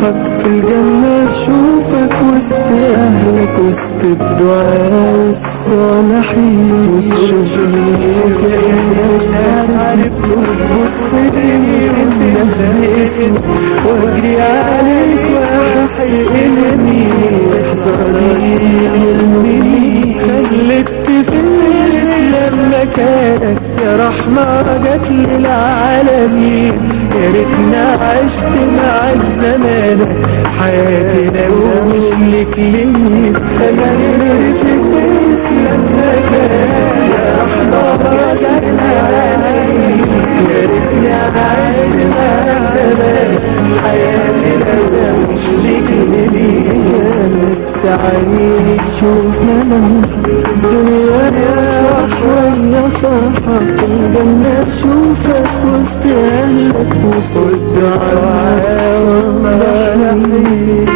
فرحك في الجنة أشوفك وسط أهلك وسط الدعاء الصالحين. تشوفني كأنك عارف وتبص لي وتنده باسمي وأجري عليك وأحييني احذرني يرميني. خلدت في الإسلام مكانك يا رحمة جت للعالمين. يا ريتنا عشت معاك زمانك حياتي لو مش لك ليه. خلدت في الإسلام مكانك يا رحمة جت للعالمين. يا ريتنا عشت معاك زمانك حياتي لو مش لك ليه. سعيني تشوفنا من الدنيا يا رحمة يا فرحة في الجنة أشوفك وسط أهلك وسط الدعاء والصالحين.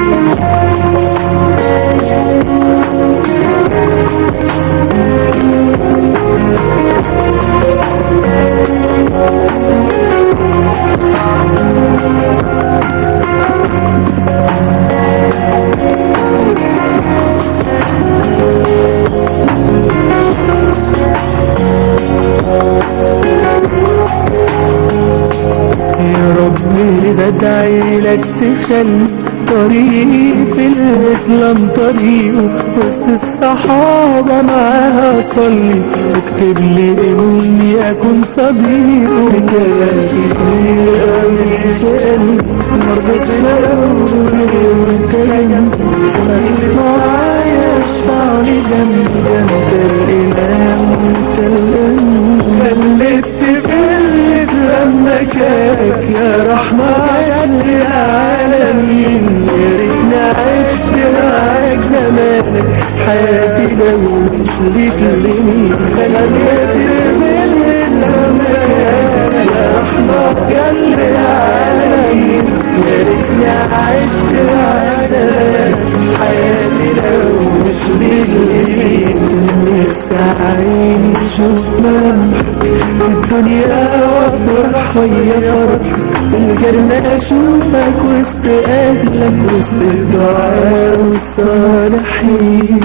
بدعي لك تخلي طريقي في الإسلام طريقه وسط الصحابة معاها صلي. واكتب لي إني أكون صديقه. في كلام كتير أوي اتقال مربوط بقولي واتكلم اسمك معايا اشفع لي ذنبي. ده انت الإمام وانت الأمين. خلدت في الإسلام مكانك يا رحمة العالمين. يا ريتنا عشت معاك زمانك حياتي لو مش ليك لمين. خلدت في الإسلام مكانك يا رحمة العالمين. يا ريتنا عشت معاك زمانك حياتي لو مش ليك لمين. سعيني شوفنا في الدنيا وافرح ويا فرح في الجنة أشوفك وسط أهلك وسط الدعاء والصالحين.